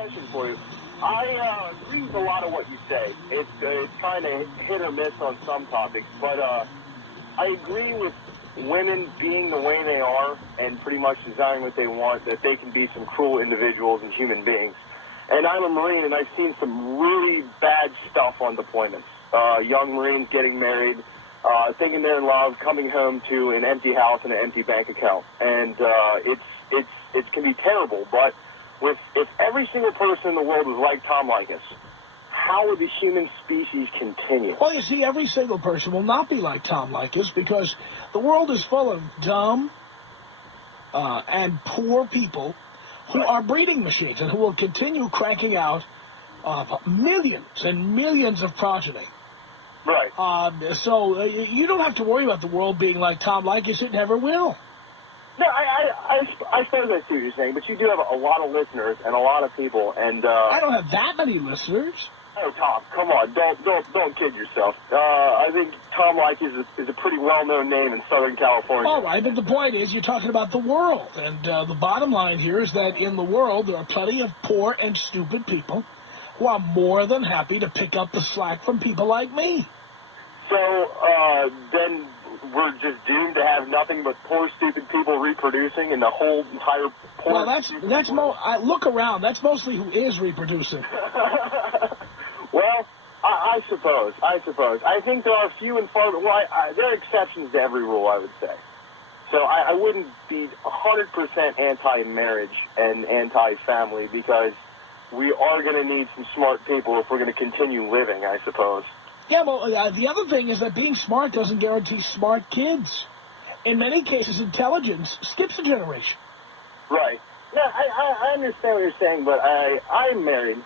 question for you. I agree with a lot of what you say. It's kind of hit or miss on some topics, but I agree with women being the way they are and pretty much desiring what they want, that they can be some cruel individuals and human beings. And I'm a Marine, and I've seen some really bad stuff on deployments. Young Marines getting married, thinking they're in love, coming home to an empty house and an empty bank account. And it can be terrible, but if every single person in the world was like Tom Leykis, how would the human species continue? Well, you see, every single person will not be like Tom Leykis because the world is full of dumb and poor people who are breeding machines and who will continue cranking out millions and millions of progeny. Right. So you don't have to worry about the world being like Tom Leykis. It never will. No, I suppose I see what you're saying, but you do have a lot of listeners and a lot of people, and I don't have that many listeners. Oh, Tom, come on, don't kid yourself. I think Tom Leykis is a pretty well-known name in Southern California. All right, but the point is, you're talking about the world, and the bottom line here is that in the world there are plenty of poor and stupid people who are more than happy to pick up the slack from people like me. So then we're just doomed to have nothing but poor, stupid people reproducing in the whole entire poor. Well, look around. That's mostly who is reproducing. Well, I suppose. I think there are few and far. Well, there are exceptions to every rule, I would say. So I wouldn't be 100% anti-marriage and anti-family because we are going to need some smart people if we're going to continue living, I suppose. Yeah, well, the other thing is that being smart doesn't guarantee smart kids. In many cases, intelligence skips a generation. Right. No, I understand what you're saying, but I'm married.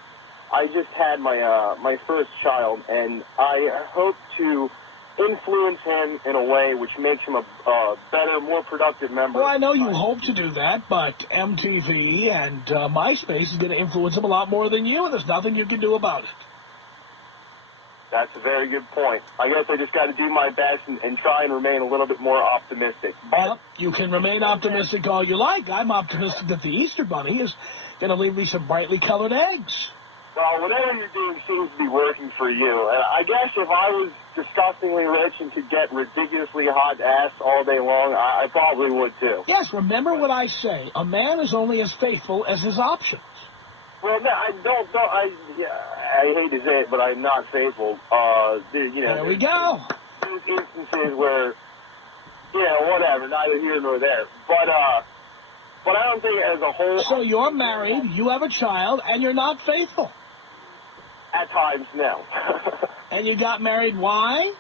I just had my first child, and I hope to influence him in a way which makes him a better, more productive member. Well, I know you hope to do that, but MTV and MySpace is going to influence him a lot more than you, and there's nothing you can do about it. That's a very good point. I guess I just got to do my best and try and remain a little bit more optimistic. Well, you can remain optimistic all you like. I'm optimistic that the Easter Bunny is going to leave me some brightly colored eggs. Well, whatever you're doing seems to be working for you. And I guess if I was disgustingly rich and could get ridiculously hot ass all day long, I probably would too. Yes, remember what I say. A man is only as faithful as his options. Well, no, I hate to say it, but I'm not faithful. There we go. There's instances where, whatever, neither here nor there. But I don't think as a whole... So you're married, you have a child, and you're not faithful? At times, no. And you got married, why?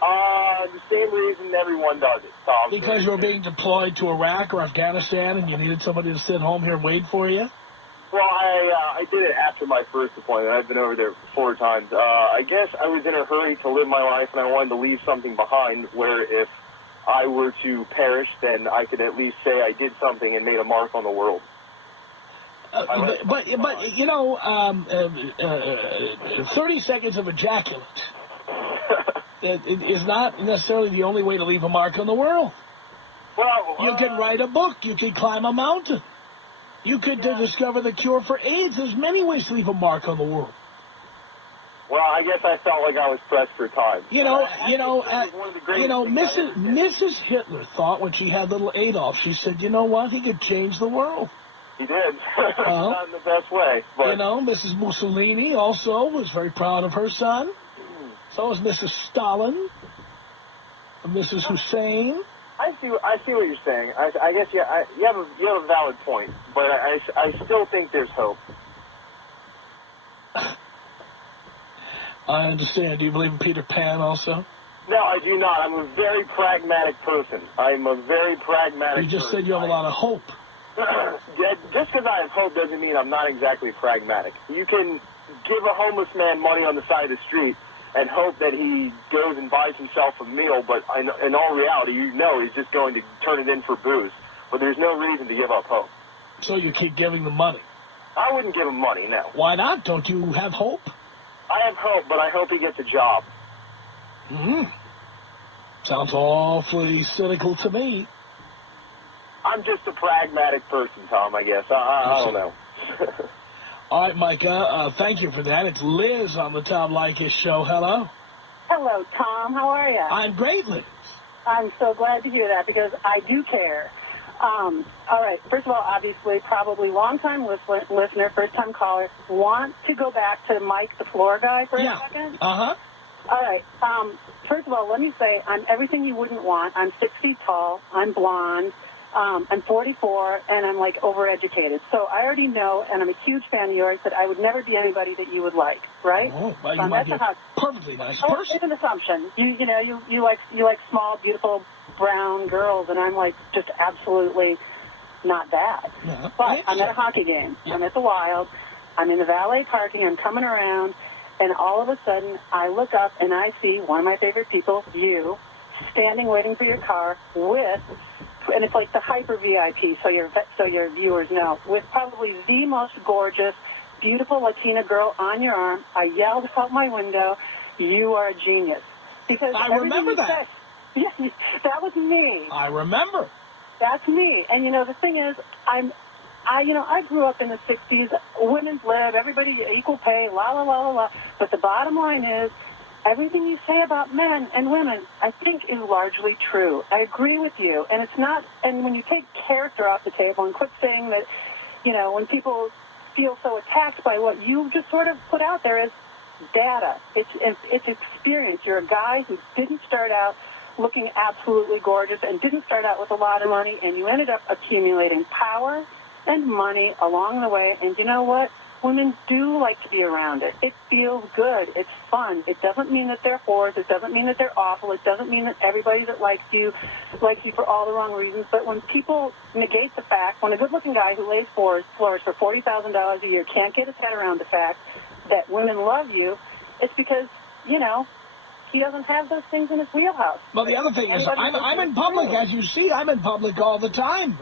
The same reason everyone does it, Tom. Because you were being deployed to Iraq or Afghanistan and you needed somebody to sit home here and wait for you? Well, I did it after my first deployment. I've been over there 4 times. I guess I was in a hurry to live my life, and I wanted to leave something behind where if I were to perish, then I could at least say I did something and made a mark on the world. But 30 seconds of ejaculate is not necessarily the only way to leave a mark on the world. Well, you could write a book. You could climb a mountain. You could discover the cure for AIDS. There's many ways to leave a mark on the world. Well, I guess I felt like I was pressed for time. Mrs. Hitler thought when she had little Adolf, she said, you know what, he could change the world. He did. Not in the best way. But... Mrs. Mussolini also was very proud of her son. So was Mrs. Stalin, Mrs. Hussein. I see what you're saying. I guess you have a valid point, but I still think there's hope. I understand. Do you believe in Peter Pan also? No, I do not. I'm a very pragmatic person. I'm a very pragmatic person. You just said you have a lot of hope. Just because I have hope doesn't mean I'm not exactly pragmatic. You can give a homeless man money on the side of the street and hope that he goes and buys himself a meal, but in all reality, he's just going to turn it in for booze. But there's no reason to give up hope. So you keep giving them money? I wouldn't give him money, no. Why not? Don't you have hope? I have hope, but I hope he gets a job. Sounds awfully cynical to me. I'm just a pragmatic person, Tom, I guess. I don't know. All right, Micah, thank you for that. It's Liz on the Tom Leykis show. Hello. Hello, Tom. How are you? I'm great, Liz. I'm so glad to hear that because I do care. All right. First of all, obviously, probably long-time listener, first-time caller, want to go back to Mike, the floor guy, for a second? Uh-huh. All right. First of all, let me say I'm everything you wouldn't want. I'm 6 feet tall. I'm blonde. I'm 44, and I'm, like, overeducated. So I already know, and I'm a huge fan of yours, that I would never be anybody that you would like, right? Oh, well, you might be a perfectly nice person. It's an assumption. You like small, beautiful, brown girls, and I'm, like, just absolutely not that. Yeah, but I'm at a hockey game. Yeah. I'm at the Wild. I'm in the valet parking. I'm coming around, and all of a sudden, I look up, and I see one of my favorite people, you, standing waiting for your car with... And it's like the hyper VIP, so your viewers know, with probably the most gorgeous, beautiful Latina girl on your arm. I yelled out my window, "You are a genius!" Because I remember that. Yeah, that was me. I remember. That's me. And the thing is, I grew up in the '60s. Women's lib, everybody equal pay, la la la la la. But the bottom line is, everything you say about men and women, I think, is largely true. I agree with you. And it's not, and when you take character off the table and quit saying that, when people feel so attacked by what you just sort of put out there as data, it's experience. You're a guy who didn't start out looking absolutely gorgeous and didn't start out with a lot of money, and you ended up accumulating power and money along the way. And you know what? Women do like to be around it. It feels good. It's fun. It doesn't mean that they're whores. It doesn't mean that they're awful. It doesn't mean that everybody that likes you for all the wrong reasons. But when people negate the fact, when a good-looking guy who lays floors for $40,000 a year can't get his head around the fact that women love you, it's because, he doesn't have those things in his wheelhouse. Well, the other thing is, I'm in public, as you see. I'm in public all the time.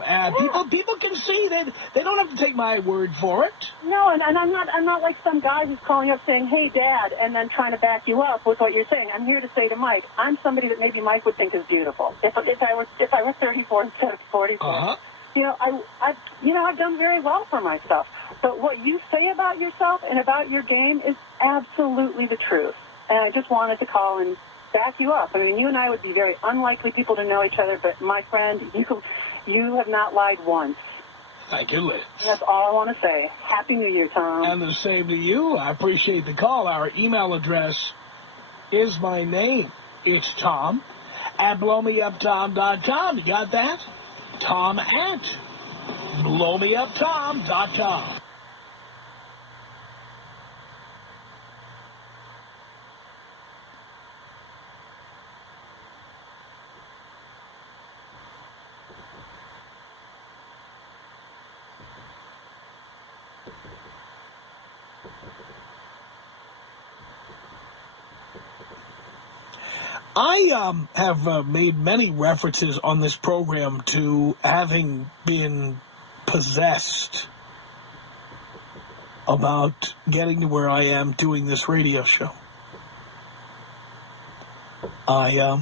People can see that they don't have to take my word for it. No, and I'm not like some guy who's calling up saying, "Hey, Dad," and then trying to back you up with what you're saying. I'm here to say to Mike, I'm somebody that maybe Mike would think is beautiful. If I were 34 instead of 44, I've done very well for myself. But what you say about yourself and about your game is absolutely the truth. And I just wanted to call and back you up. I mean, you and I would be very unlikely people to know each other, but my friend, you have not lied once. Thank you, Liz. That's all I want to say. Happy New Year, Tom. And the same to you. I appreciate the call. Our email address is my name. It's Tom at blowmeuptom.com. You got that? Tom at blowmeuptom.com. I have made many references on this program to having been possessed about getting to where I am doing this radio show. I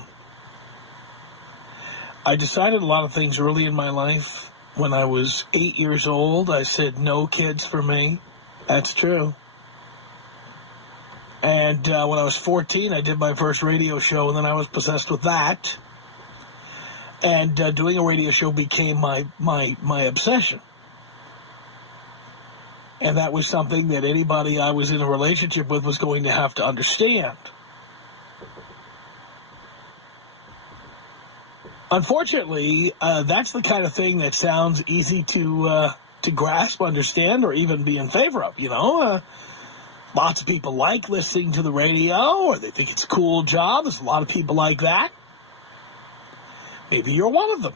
decided a lot of things early in my life. When I was 8 years old, I said, no kids for me. That's true. And when I was 14, I did my first radio show, and then I was possessed with that. And doing a radio show became my obsession. And that was something that anybody I was in a relationship with was going to have to understand. Unfortunately, that's the kind of thing that sounds easy to grasp, understand, or even be in favor of, Lots of people like listening to the radio, or they think it's a cool job. There's a lot of people like that. Maybe you're one of them.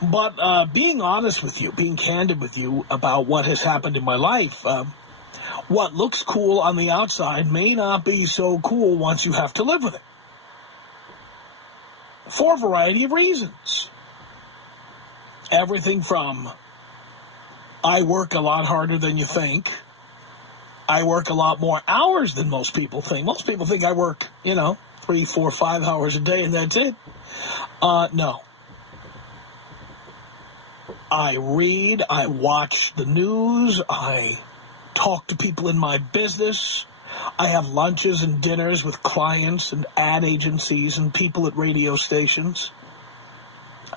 But being honest with you, being candid with you about what has happened in my life, what looks cool on the outside may not be so cool once you have to live with it. For a variety of reasons. Everything from, I work a lot harder than you think. I work a lot more hours than most people think. Most people think I work, 3, 4, 5 hours a day and that's it. No. I read, I watch the news, I talk to people in my business. I have lunches and dinners with clients and ad agencies and people at radio stations.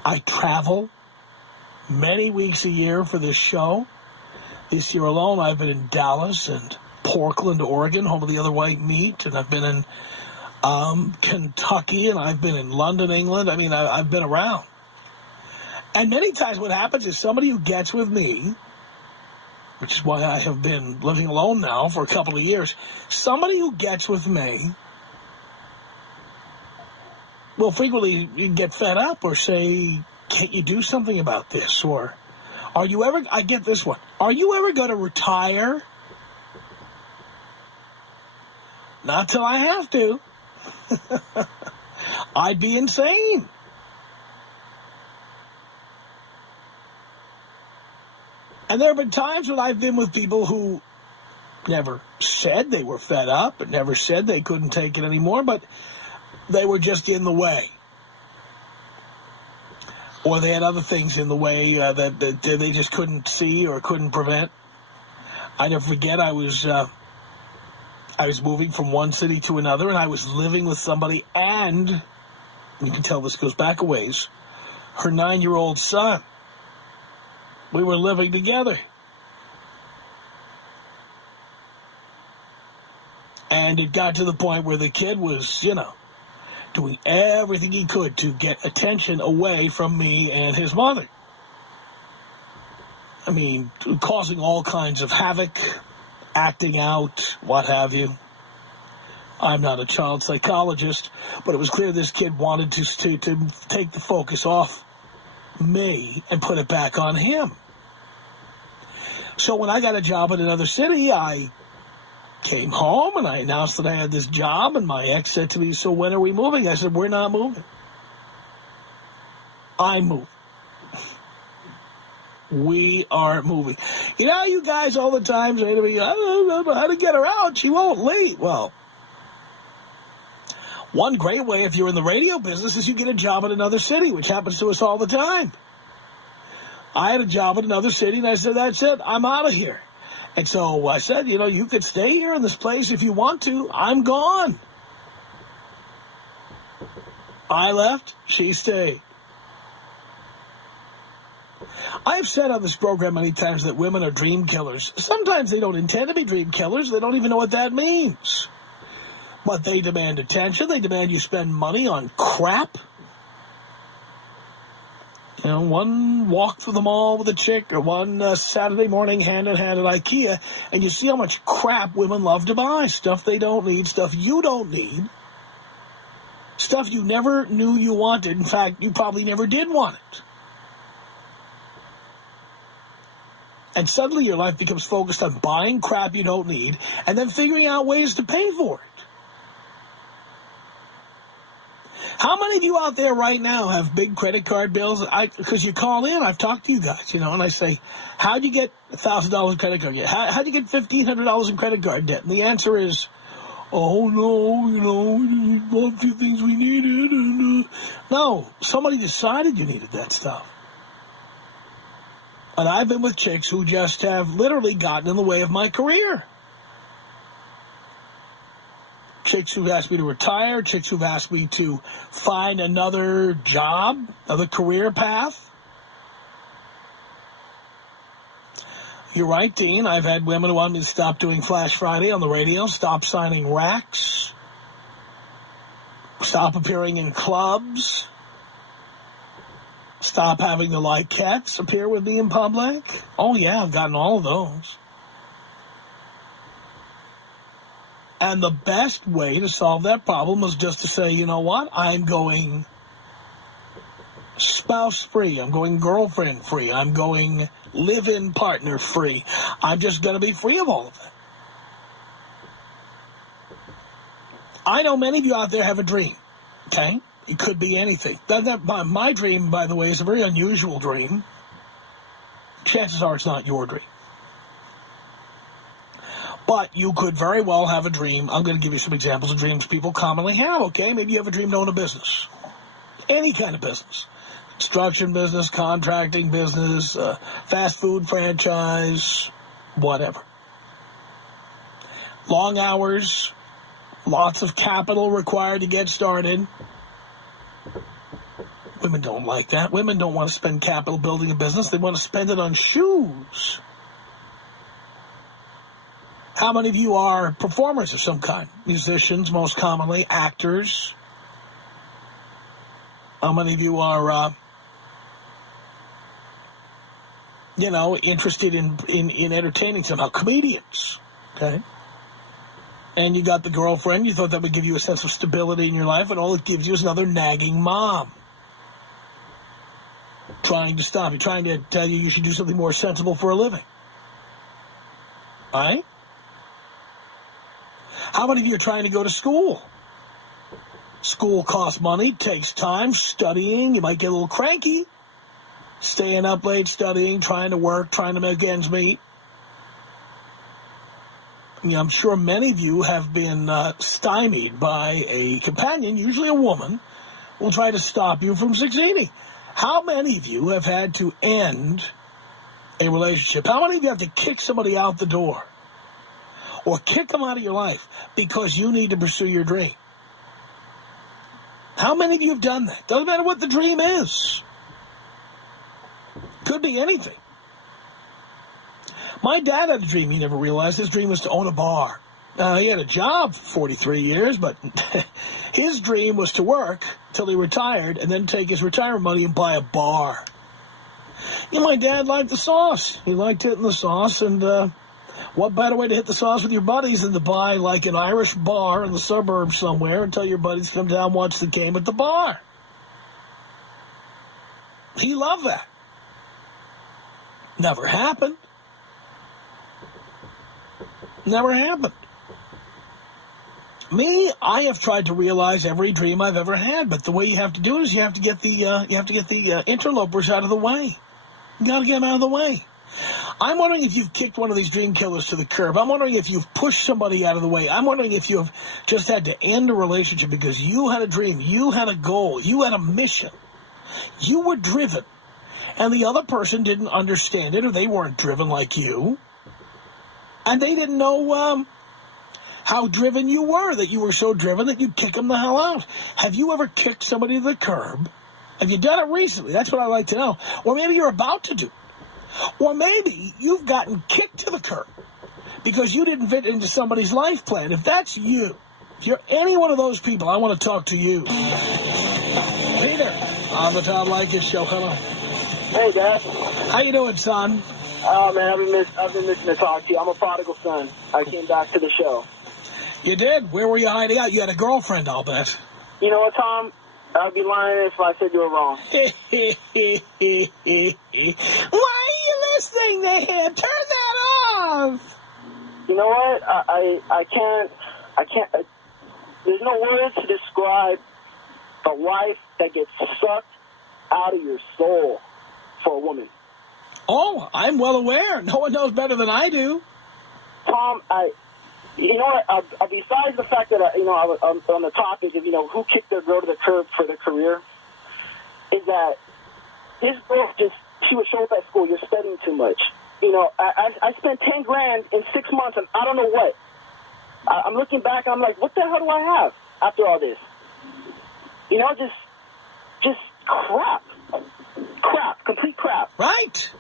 I travel many weeks a year for this show. This year alone, I've been in Dallas and Portland, Oregon, home of the other white meat, and I've been in Kentucky, and I've been in London, England. I mean, I've been around. And many times what happens is somebody who gets with me, which is why I have been living alone now for a couple of years, somebody who gets with me will frequently get fed up or say, can't you do something about this? Or, are you ever, I get this one, are you ever going to retire? Not till I have to. I'd be insane. And there have been times when I've been with people who never said they were fed up and never said they couldn't take it anymore, but they were just in the way. Or they had other things in the way that they just couldn't see or couldn't prevent. I never forget, I was moving from one city to another, and I was living with somebody, and you can tell this goes back a ways, her 9-year-old son. We were living together. And it got to the point where the kid was, doing everything he could to get attention away from me and his mother. I mean, causing all kinds of havoc, acting out, what have you. I'm not a child psychologist, but it was clear this kid wanted to take the focus off me and put it back on him. So when I got a job in another city, I came home and I announced that I had this job, and my ex said to me, so when are we moving? I said, we're not moving. I'm moving. We are moving. You know, you guys all the time say to me, I don't know how to get her out. She won't leave. Well, one great way if you're in the radio business is you get a job in another city, which happens to us all the time. I had a job in another city, and I said, that's it, I'm out of here. And so I said, you could stay here in this place if you want to. I'm gone. I left, she stayed. I've said on this program many times that women are dream killers. Sometimes they don't intend to be dream killers. They don't even know what that means. But they demand attention. They demand you spend money on crap. One walk through the mall with a chick, or one Saturday morning hand-in-hand at IKEA, and you see how much crap women love to buy. Stuff they don't need, stuff you don't need, stuff you never knew you wanted. In fact, you probably never did want it. And suddenly your life becomes focused on buying crap you don't need and then figuring out ways to pay for it. How many of you out there right now have big credit card bills? Because you call in, I've talked to you guys, and I say, how'd you get $1,000 in credit card debt? How'd you get $1,500 in credit card debt? And the answer is, oh, no, we bought a few things we needed. And, no, somebody decided you needed that stuff. And I've been with chicks who just have literally gotten in the way of my career. Chicks who've asked me to retire, chicks who've asked me to find another job, another career path. You're right, Dean. I've had women who want me to stop doing Flash Friday on the radio, stop signing racks, stop appearing in clubs, stop having the Leykis appear with me in public. Oh, yeah, I've gotten all of those. And the best way to solve that problem is just to say, you know what, I'm going spouse-free, I'm going girlfriend-free, I'm going live-in partner-free. I'm just going to be free of all of that. I know many of you out there have a dream, okay? It could be anything. My dream, by the way, is a very unusual dream. Chances are it's not your dream. But you could very well have a dream. I'm going to give you some examples of dreams people commonly have, okay? Maybe you have a dream to own a business. Any kind of business. Construction business, contracting business, fast food franchise, whatever. Long hours, lots of capital required to get started. Women don't like that. Women don't want to spend capital building a business. They want to spend it on shoes. How many of you are performers of some kind? Musicians, most commonly, actors. How many of you are, interested in entertaining somehow? Comedians, okay? And you got the girlfriend. You thought that would give you a sense of stability in your life, and all it gives you is another nagging mom trying to stop you, trying to tell you should do something more sensible for a living. All right? How many of you are trying to go to school? School costs money, takes time, studying. You might get a little cranky. Staying up late, studying, trying to work, trying to make ends meet. I'm sure many of you have been stymied by a companion, usually a woman, who will try to stop you from succeeding. How many of you have had to end a relationship? How many of you have to kick somebody out the door or kick them out of your life because you need to pursue your dream? How many of you have done that? Doesn't matter what the dream is. Could be anything. My dad had a dream he never realized. His dream was to own a bar. He had a job for 43 years, but his dream was to work till he retired and then take his retirement money and buy a bar. My dad liked the sauce. He liked hitting the sauce, and what better way to hit the sauce with your buddies than to buy like an Irish bar in the suburbs somewhere and tell your buddies to come down and watch the game at the bar. He loved that. Never happened. Never happened. Me, I have tried to realize every dream I've ever had, but the way you have to do it is you have to get the interlopers out of the way. You got to get them out of the way. I'm wondering if you've kicked one of these dream killers to the curb. I'm wondering if you've pushed somebody out of the way. I'm wondering if you've just had to end a relationship because you had a dream, you had a goal, you had a mission. You were driven, and the other person didn't understand it, or they weren't driven like you, and they didn't know how driven you were, that you were so driven that you'd kick them the hell out. Have you ever kicked somebody to the curb? Have you done it recently? That's what I'd like to know. Or maybe you're about to do. Or maybe you've gotten kicked to the curb because you didn't fit into somebody's life plan. If that's you, if you're any one of those people, I want to talk to you. Peter, on the Tom Leykis Show. Hello. Hey, Dad. How you doing, son? Oh, man, I've been missing to talk to you. I'm a prodigal son. I came back to the show. You did? Where were you hiding out? You had a girlfriend, I'll bet. You know what, Tom? I'd be lying if I said you were wrong. Why are you listening to him? Turn that off. You know what? I can't, there's no words to describe the life that gets sucked out of your soul for a woman. Oh, I'm well aware. No one knows better than I do. Tom, you know what? Besides the fact that I'm on the topic of who kicked their girl to the curb for their career, is that this girl she would show up at school. You're studying too much. I spent $10,000 in 6 months, and I don't know what. I'm looking back, and I'm like, what the hell do I have after all this? Just crap, complete crap. Right.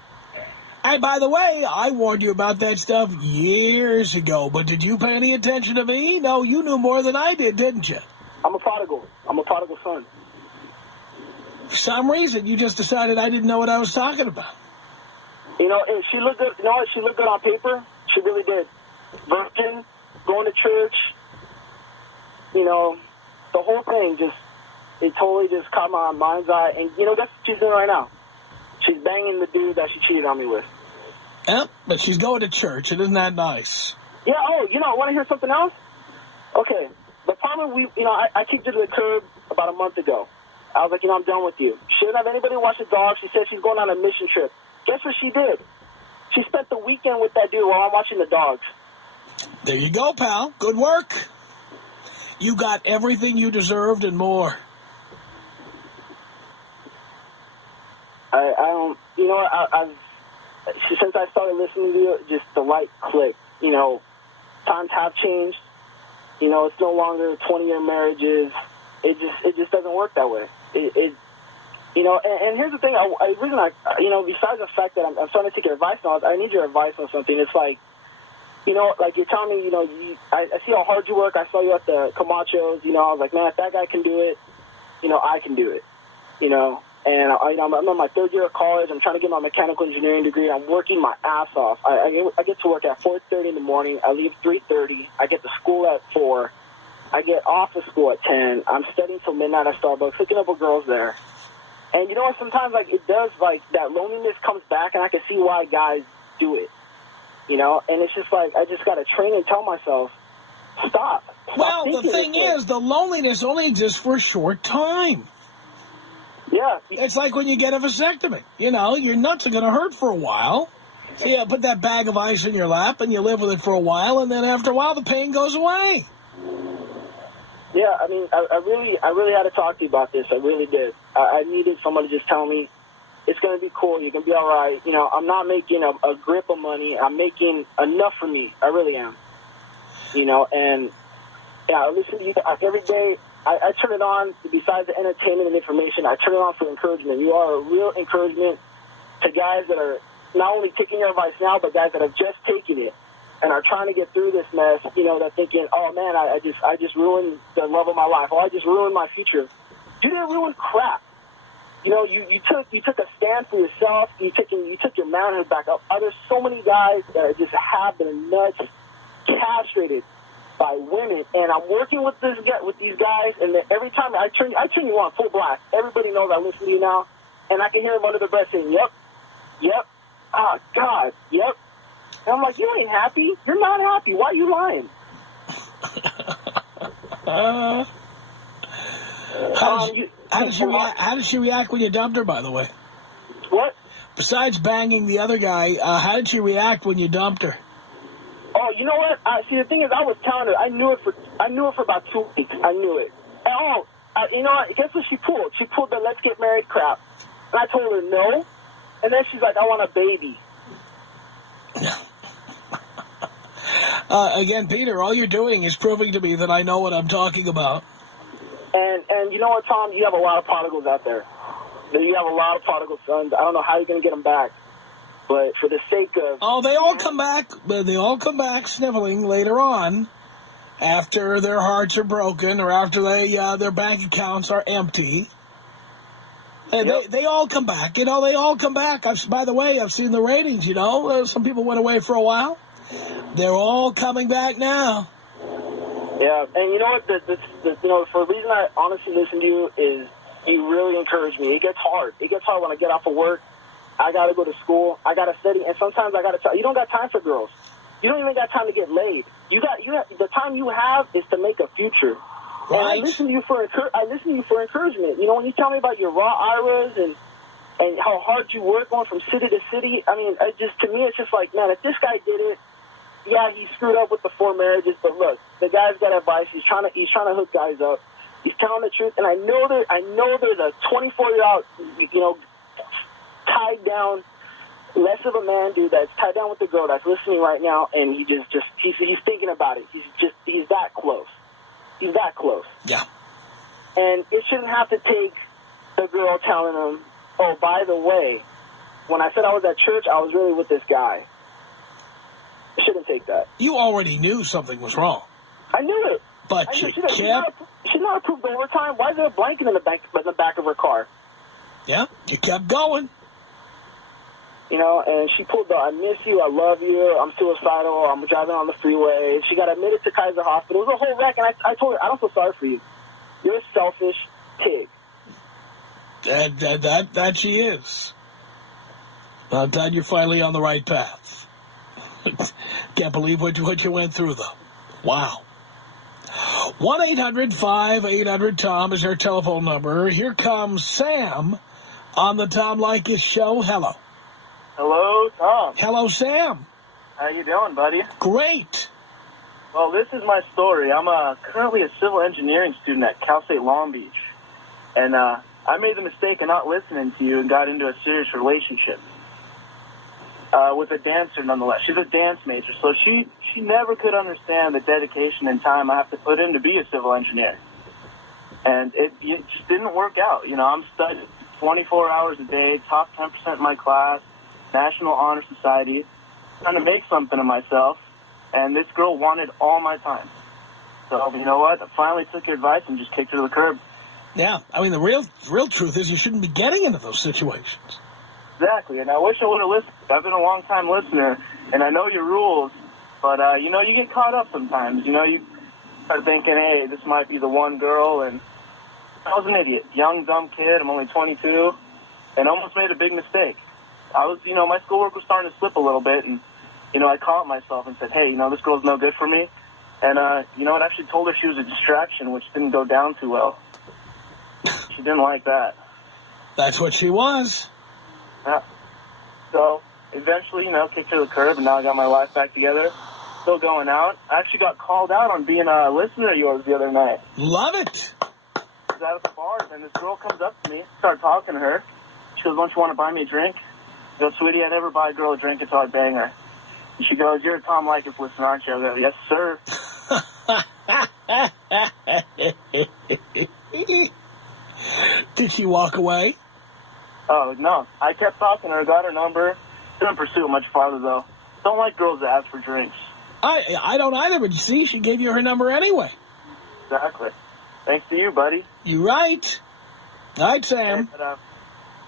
And by the way, I warned you about that stuff years ago, but did you pay any attention to me? No, you knew more than I did, didn't you? I'm a prodigal son. For some reason, you just decided I didn't know what I was talking about. She looked good. You know what? She looked good on paper. She really did. Virgin, going to church. The whole thing it totally just caught my mind's eye. And that's what she's doing right now. She's banging the dude that she cheated on me with. Yep, but she's going to church, and isn't that nice? Yeah, want to hear something else? Okay, the problem I kicked her to the curb about a month ago. I was like, I'm done with you. She didn't have anybody watch the dog. She said she's going on a mission trip. Guess what she did? She spent the weekend with that dude while I'm watching the dogs. There you go, pal. Good work. You got everything you deserved and more. I don't, you know, since I started listening to you, just the light clicked. You know, times have changed. You know, it's no longer 20-year marriages. It just doesn't work that way. You know, and here's the thing. You know, besides the fact that I'm trying to take your advice now, I need your advice on something. It's like, you know, like you're telling me, you know, I see how hard you work. I saw you at the Camachos. You know, I was like, man, if that guy can do it, you know, I can do it. You know, and I'm in my third year of college. I'm trying to get my mechanical engineering degree. I'm working my ass off. I get to work at 4:30 in the morning. I leave 3:30. I get to school at 4. I get off of school at 10. I'm studying till midnight at Starbucks, hooking up with girls there. And you know what? Sometimes, like, it does, like, that loneliness comes back, and I can see why guys do it. You know? And it's just like, I just got to train and tell myself, stop. Well, the thing is, the loneliness only exists for a short time. Yeah. It's like when you get a vasectomy. You know, your nuts are going to hurt for a while. So you put that bag of ice in your lap, and you live with it for a while, and then after a while, the pain goes away. Yeah, I mean, I really had to talk to you about this. I really did. I needed someone to just tell me, it's going to be cool. You can be all right. You know, I'm not making a grip of money. I'm making enough for me. I really am. You know, and yeah, I listen to you every day. I turn it on. Besides the entertainment and information, I turn it on for encouragement. You are a real encouragement to guys that are not only taking your advice now, but guys that have just taken it and are trying to get through this mess, you know, that thinking, oh, man, I just ruined the love of my life. Oh, I just ruined my future. You didn't ruin crap. You know, you took a stand for yourself. You took your manhood back up. There's so many guys that just have their nuts castrated by women, and I'm working with these guys, and every time I turn you on full blast, everybody knows I listen to you now, and I can hear them under their breath saying, yep, oh, God, yep. And I'm like, you ain't happy. You're not happy. Why are you lying? How did she react when you dumped her, by the way? What? Besides banging the other guy, how did she react when you dumped her? Oh, you know what? See, the thing is, I was telling her. I knew it for about 2 weeks. I knew it. And you know what? Guess what she pulled? She pulled the let's get married crap. And I told her no. And then she's like, I want a baby. Again, Peter, all you're doing is proving to me that I know what I'm talking about. And you know what, Tom? You have a lot of prodigals out there. You have a lot of prodigal sons. I don't know how you're going to get them back. But for the sake of... Oh, they all come back. They all come back sniveling later on after their hearts are broken or after their bank accounts are empty. Yep. They all come back. You know, they all come back. By the way, I've seen the ratings, you know. Some people went away for a while. They're all coming back now. Yeah, and you know what? You know, for a reason I honestly listen to you is you really encourage me. It gets hard. It gets hard when I get off of work. I got to go to school. I got to study. And sometimes I got to tell you, don't got time for girls. You don't even got time to get laid. You have, the time you have is to make a future. Right. And I listen to you for encouragement. You know, when you tell me about your raw IRAs and how hard you work going from city to city, I mean, to me, it's just like, man, if this guy did it, yeah, he screwed up with the 4 marriages, but look, the guy's got advice. He's trying to hook guys up. He's telling the truth, and I know there's a 24-year-old, you know, tied down, less of a man dude that's tied down with the girl that's listening right now, and he's thinking about it. He's that close. He's that close. Yeah. And it shouldn't have to take the girl telling him, oh, by the way, when I said I was at church, I was really with this guy. It shouldn't take that. You already knew something was wrong. I knew it. But you kept... She's not approved overtime. Why is there a blanket in the back of her car? Yeah, you kept going. You know, and she pulled the, I miss you, I love you, I'm suicidal, I'm driving on the freeway. She got admitted to Kaiser Hospital. It was a whole wreck, and I told her, I don't feel sorry for you. You're a selfish pig. That she is. I'm glad you're finally on the right path. Can't believe what you went through, though. Wow. 1-800-5800-TOM is our telephone number. Here comes Sam on the Tom Leykis Show. Hello. Hello, Tom. Hello, Sam. How you doing, buddy? Great. Well, this is my story. I'm currently a civil engineering student at Cal State Long Beach. And I made the mistake of not listening to you and got into a serious relationship with a dancer nonetheless. She's a dance major, so she never could understand the dedication and time I have to put in to be a civil engineer. And it just didn't work out. You know, I'm studying 24 hours a day, top 10% in my class, National Honor Society, trying to make something of myself, and this girl wanted all my time. So, you know what? I finally took your advice and just kicked her to the curb. Yeah, I mean, the real truth is you shouldn't be getting into those situations. Exactly, and I wish I would have listened. I've been a long-time listener, and I know your rules, but, you know, you get caught up sometimes. You know, you start thinking, hey, this might be the one girl, and I was an idiot. Young, dumb kid. I'm only 22, and almost made a big mistake. I was, you know, my schoolwork was starting to slip a little bit, and, you know, I caught myself and said, hey, you know, this girl's no good for me. And, you know, I actually told her she was a distraction, which didn't go down too well. She didn't like that. That's what she was. Yeah. So, eventually, you know, kicked her to the curb, and now I got my life back together. Still going out. I actually got called out on being a listener of yours the other night. Love it. I was out at the bars, and this girl comes up to me, start talking to her. She goes, don't you want to buy me a drink? I go, sweetie, I never buy a girl a drink until I bang her. And she goes, you're a Tom Leykis listener, aren't you? I go, yes, sir. Did she walk away? Oh, no. I kept talking to her, got her number. Didn't pursue it much farther, though. Don't like girls that ask for drinks. I don't either, but you see, she gave you her number anyway. Exactly. Thanks to you, buddy. You right. All right, Sam. But,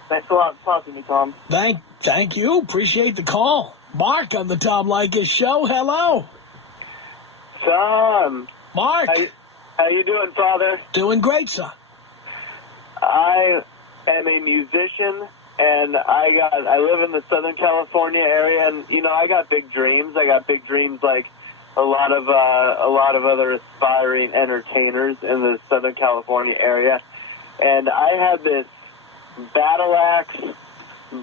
thanks a lot for talking to me, Tom. Thank you. Appreciate the call. Mark on the Tom Leykis Show. Hello. Tom. Mark. How you doing, Father? Doing great, son. I am a musician, and I live in the Southern California area, and you know I got big dreams. I got big dreams like a lot of other aspiring entertainers in the Southern California area, and I had this battle axe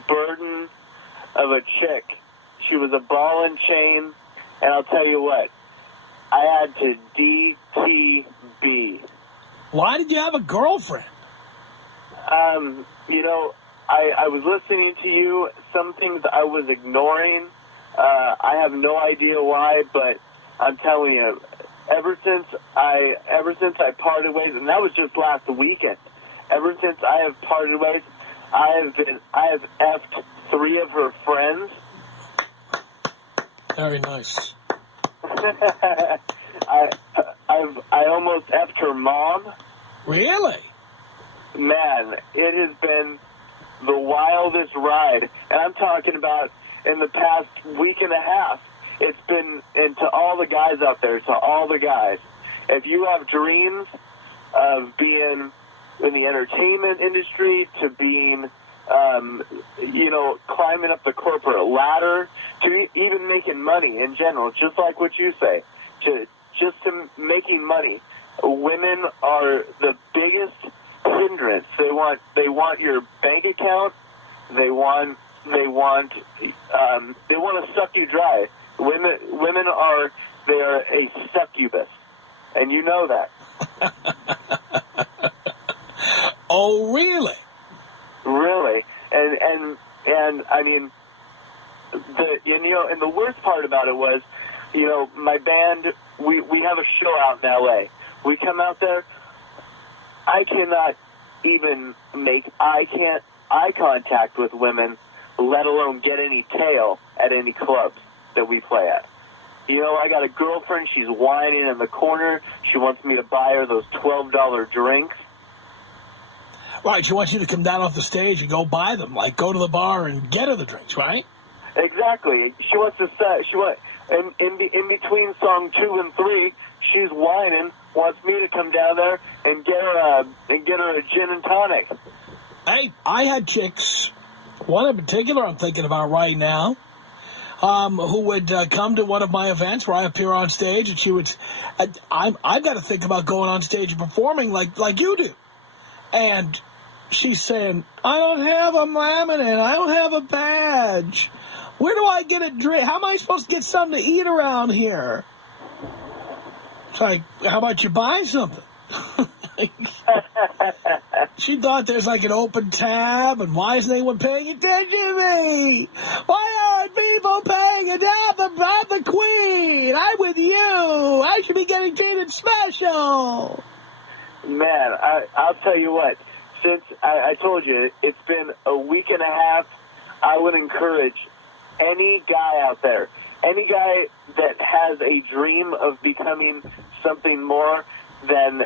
burden of a chick. She was a ball and chain, and I'll tell you what, I had to DTB. Why did you have a girlfriend? You know, I was listening to you. Some things I was ignoring. I have no idea why, but I'm telling you, ever since I parted ways, and that was just last weekend. Ever since I have parted ways, I have effed 3 of her friends. Very nice. I almost effed her mom. Really? Man, it has been the wildest ride. And I'm talking about in the past week and a half. It's been, and to all the guys out there, to all the guys, if you have dreams of being in the entertainment industry, to being, you know, climbing up the corporate ladder, to even making money in general, just like what you say, to making money, women are the biggest hindrance. They want your bank account. They want to suck you dry. Women are a succubus, and you know that. Oh, really? Really, and I mean, and the worst part about it was, you know, my band, we have a show out in L.A. We come out there. I cannot even make eye contact with women, let alone get any tail at any clubs that we play at. You know, I got a girlfriend. She's whining in the corner. She wants me to buy her those $12 drinks. Right, she wants you to come down off the stage and go buy them, like go to the bar and get her the drinks, right? Exactly. She wants to in between song 2 and 3, she's whining, wants me to come down there and get her a gin and tonic. Hey, I had chicks, one in particular I'm thinking about right now, who would come to one of my events where I appear on stage, and she would, I've got to think about going on stage and performing like you do. And she's saying, I don't have a laminate, I don't have a badge. Where do I get a drink? How am I supposed to get something to eat around here? It's like, how about you buy something? She thought there's like an open tab, and why isn't anyone paying attention to me? Why aren't people paying attention? I'm the queen. I'm with you. I should be getting treated special. Man, I'll tell you what. Since I told you, it's been a week and a half, I would encourage any guy out there, any guy that has a dream of becoming something more than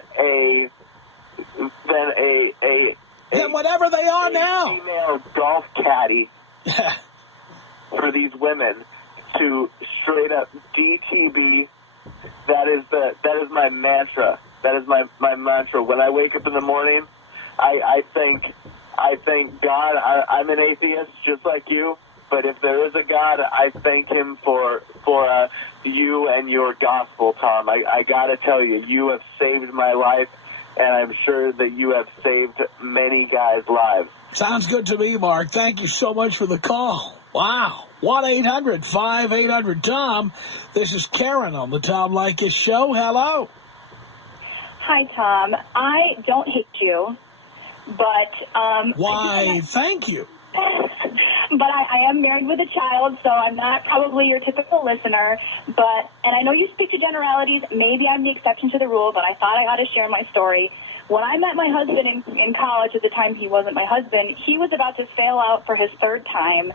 whatever they are now. Female golf caddy for these women to straight up DTB. That is my mantra. That is my mantra. When I wake up in the morning, I thank God. I'm an atheist just like you, but if there is a God, I thank him for you and your gospel, Tom. I gotta tell you, you have saved my life, and I'm sure that you have saved many guys' lives. Sounds good to me, Mark. Thank you so much for the call. Wow. 1-800-5800-TOM. This is Karen on the Tom Leykis Show. Hello. Hi, Tom. I don't hate you, but... Why, thank you. But I am married with a child, so I'm not probably your typical listener. And I know you speak to generalities. Maybe I'm the exception to the rule, but I thought I ought to share my story. When I met my husband in college, at the time he wasn't my husband, he was about to fail out for his third time.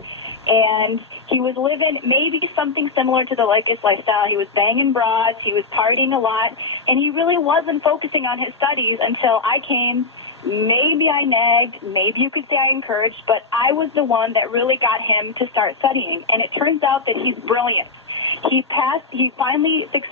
And he was living maybe something similar to the Leykis lifestyle. He was banging broads, he was partying a lot, and he really wasn't focusing on his studies until I came. Maybe I nagged, maybe you could say I encouraged, but I was the one that really got him to start studying. And it turns out that he's brilliant. He finally succeeded.